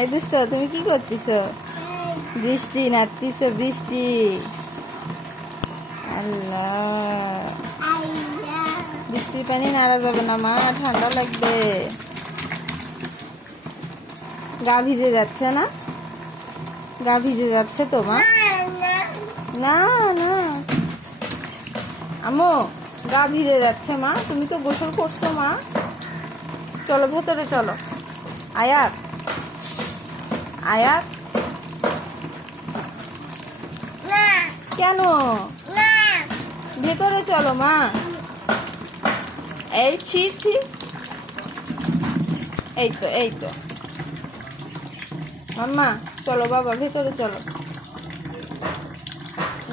এই দুষ্ট তুমি কি করতেছ? বৃষ্টি নাচতিছ, বৃষ্টি। আল্লাহ, বৃষ্টির পানি নাড়া যাবে না মা, ঠান্ডা লাগবে। গা ভিজে যাচ্ছে না? গা ভিজে যাচ্ছে তো মা? না না আম্মু, গা ভিজে যাচ্ছে মা, তুমি তো গোসল করছো মা। চলো ভেতরে চলো। আয়াত, আয়াত কেন? ভেতরে চলো মা। এই ছি ছি, এই তো এই তো মাম্মা, চলো বাবা ভেতরে চলো।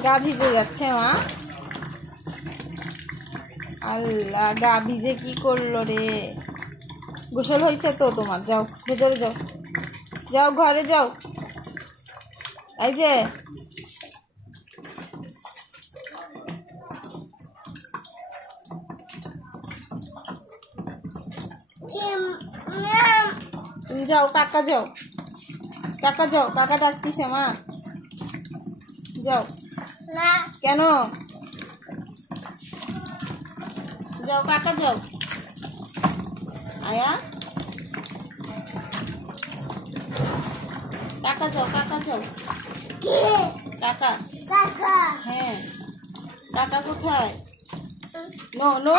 গা ভিজে যাচ্ছে মা। আল্লাহ, গা ভিজে কি করলো রে? গোসল হয়েছে তো তোমার? যাও ভেতরে যাও, যাও ঘরে যাও। এই যে তুমি যাও, কাকা যাও, কাকা যাও, কাকা ডাকতেছে মা। যাও। কেন? যাও কাকা যাও। আয়া, কাকা যাও, কাকা যাও। কাকা, হ্যাঁ কাকা কোথায়? No no.